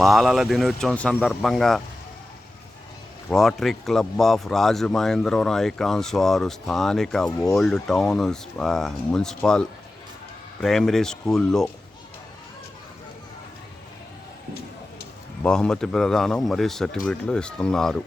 బాలల దినోత్సవం సందర్భంగా రోటరీ క్లబ్ ఆఫ్ రాజమహేంద్రవరం ఐకాన్స్ వారు స్థానిక ఓల్డ్ టౌన్ మున్సిపల్ ప్రైమరీ స్కూల్లో బహుమతి ప్రదానం మరియు సర్టిఫికెట్లు ఇస్తున్నారు.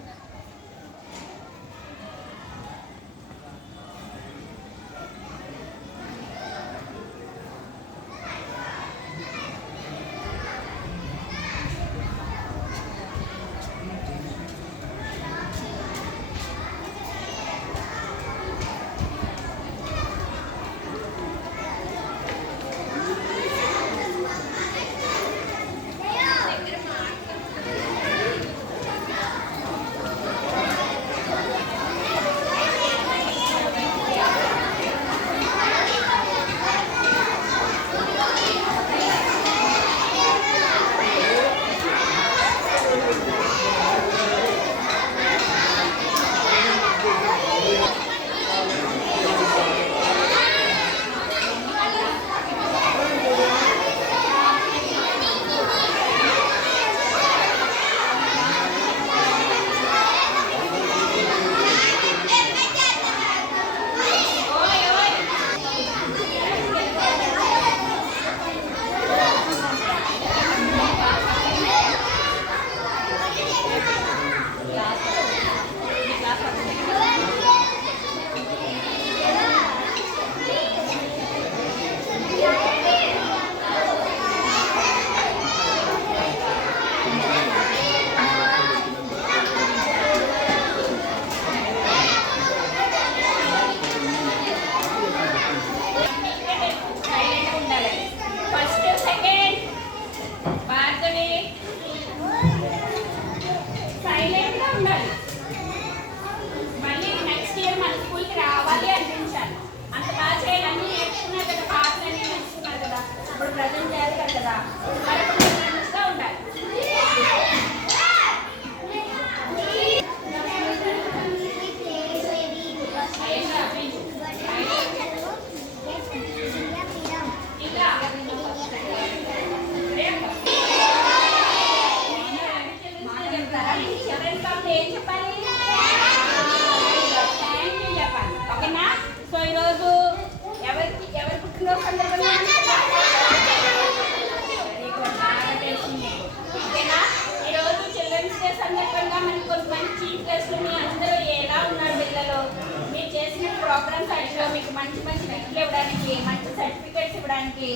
ప్రోగ్రామ్స్ అడిగిలో మీకు మంచి మంచి గిఫ్ట్లు ఇవ్వడానికి మంచి సర్టిఫికేట్స్ ఇవ్వడానికి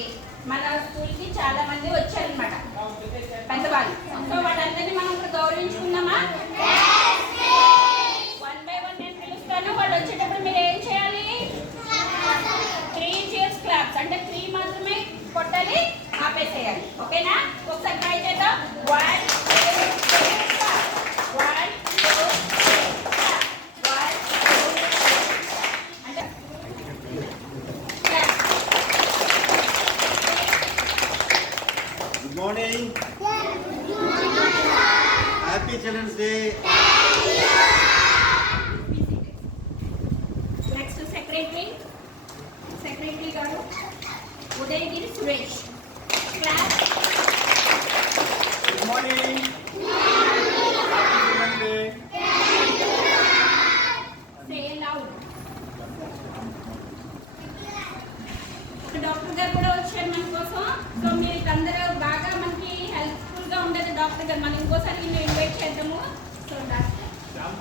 మన స్కూల్కి చాలా మంది వచ్చారనమాట పెద్దవాళ్ళు. సో వాళ్ళందరినీ మనం ఇప్పుడు గౌరవించుకుందామా? వన్ బై వన్ నేను పిలుస్తాను. వాళ్ళు వచ్చేటప్పుడు మీరు ఏం చేయాలి? 3 cheers క్లాప్స్, అంటే 3 మాత్రమే కొట్టాలి, ఆపేసేయాలి. ఓకేనా? ఒకసారి ట్రై చేద్దాం. 1 2 1 2 morning. Happy Children's Day. Next secretary garu Udayagiri Suresh. Class. Good morning. Happy Children's Day. Say loud. Doctor గారు కూడా వచ్చారు మన కోసం. సో మీరు అందరూ బాగా మనకి హెల్ప్ఫుల్ గా ఉండదు డాక్టర్ గారు. మనం ఇంకోసారి ఇన్వైట్ చేద్దాము. సో డాక్టర్ శ్యామ్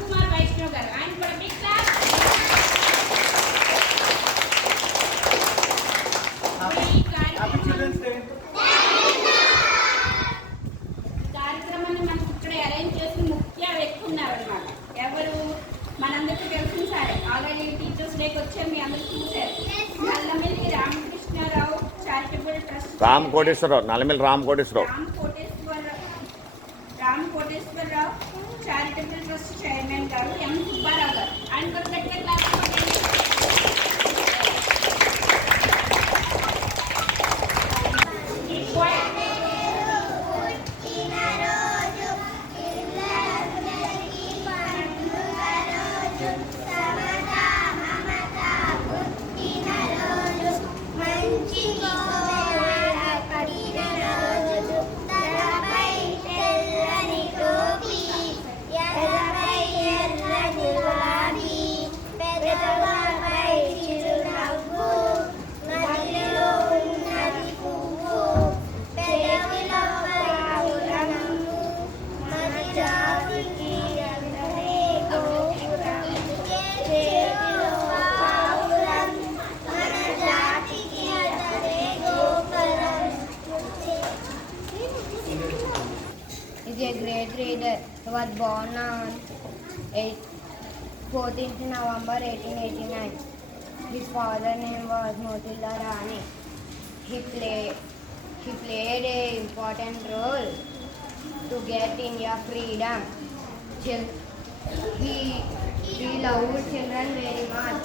కుమార్ వైష్ణవ్ గారు, ఆయన కూడా బిగ్ క్లాస్. కార్యక్రమాన్ని మనం ఇక్కడ అరేంజ్ చేసి ముఖ్య వ్యక్తి ఉన్నారన్నమాట. ఎవరు? మనందరికీ తెలిసిన సరే ఆల్రెడీ టీచర్స్ డేకి వచ్చారు, మీ అందరూ చూశారు. Nallamilli Ramakrishnarao charitable trust, Nallamilli Ram Koteswararao charitable trust chairman గారు ఎం సుబ్బారావు గారు. ఆయన కూడా గట్టిగా క్లాస్ కొట్టండి. Sridhar. He was born on 14th November 1889. His father's name was Motilal Rani. He played an important role to get India freedom. He loved children very much.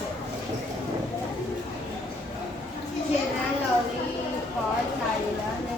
Children lovely called Salilan